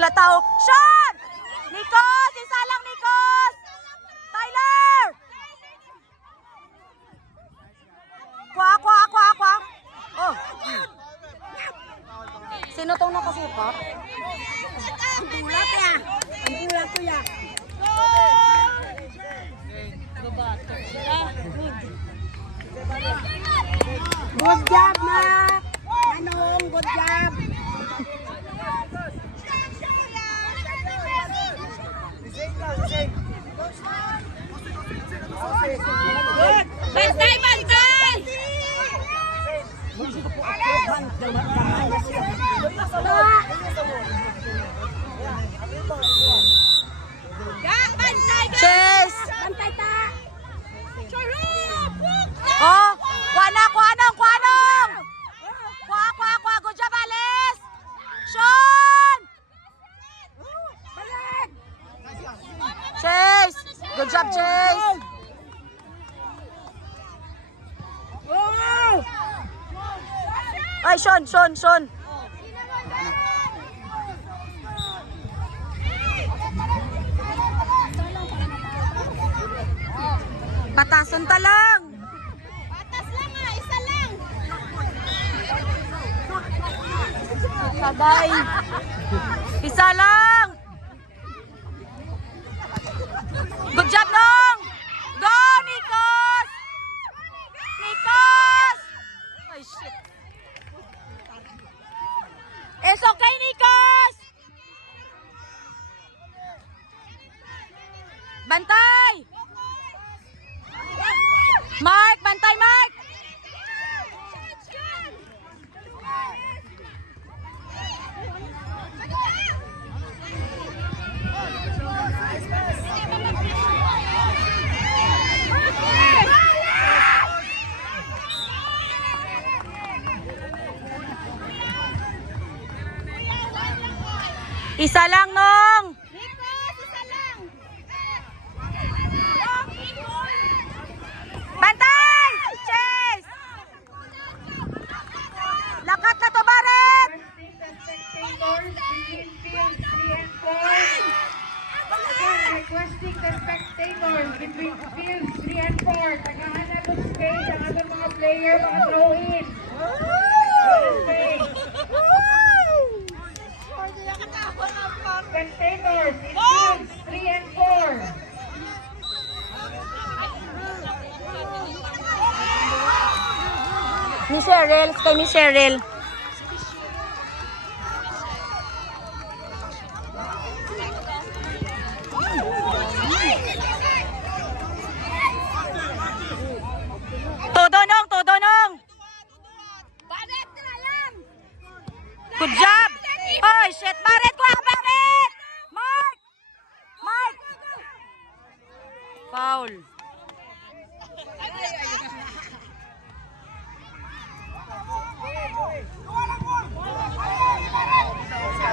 wala tao. Shot! Nikos! Isa lang, Nikos! Tyler! Kwa. Oh. Sino tong nakasipat? Ang bulat ya. Ang bulat ko ya. Good job, Mac. Manong, good job. Bantay! Chase! Bantay ta. Oh! Kuanong! Kwa! Good job, Alice! Sean! Chase! Good job, Chase! Ay, Sean! Patason ta lang! Patas lang nga, isa lang. Taday! Isa lang! Good job, Nong! Go, Nikos! Ay, shit! It's okay, Nikos! Bantay! Mark! Bantay, Mark! Isa lang, Nong! Nikos, isa lang. Bantay! Chase! Lakat na to, Barret! Requesting the spectators between fields 3 and 4. Tagahanap ng space ang ating mga player, mga throw-in. Spectators in fields 3 and 4. Ni Cheryl, kay ni Cheryl. Todo nong! Baret na lang. Good job! Oy, shit! Barret! Barret! Mark! Foul.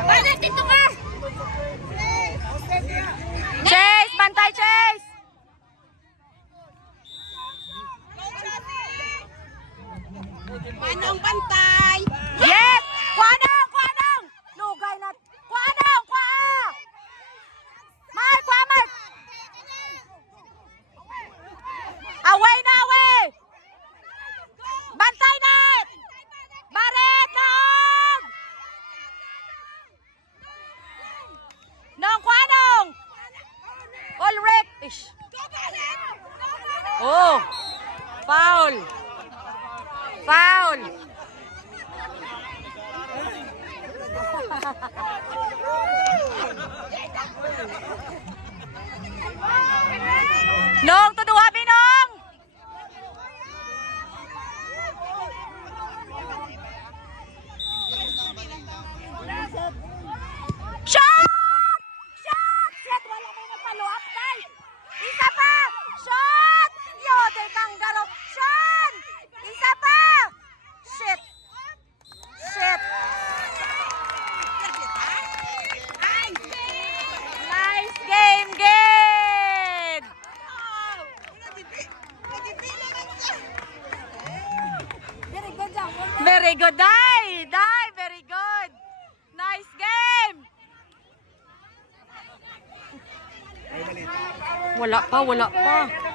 Baret, dito ka. Chase! Bantay, Chase! Manong bantay. Yes! Kuanong! Lugay na. Kuanong! Mark! Away na, away! Bantay na! Barret! Nong kuanong! All red! Ish! Oh! Foul! Nong, tuduhabi, Nong! Shot! Shot! Wala may nagpalo up, guys! Isa pa! Shot! Yode kang garo! Shot! Isa pa! Shit! Nice game! Very good, Dai! Very good! Nice game! Wala pa, wala pa.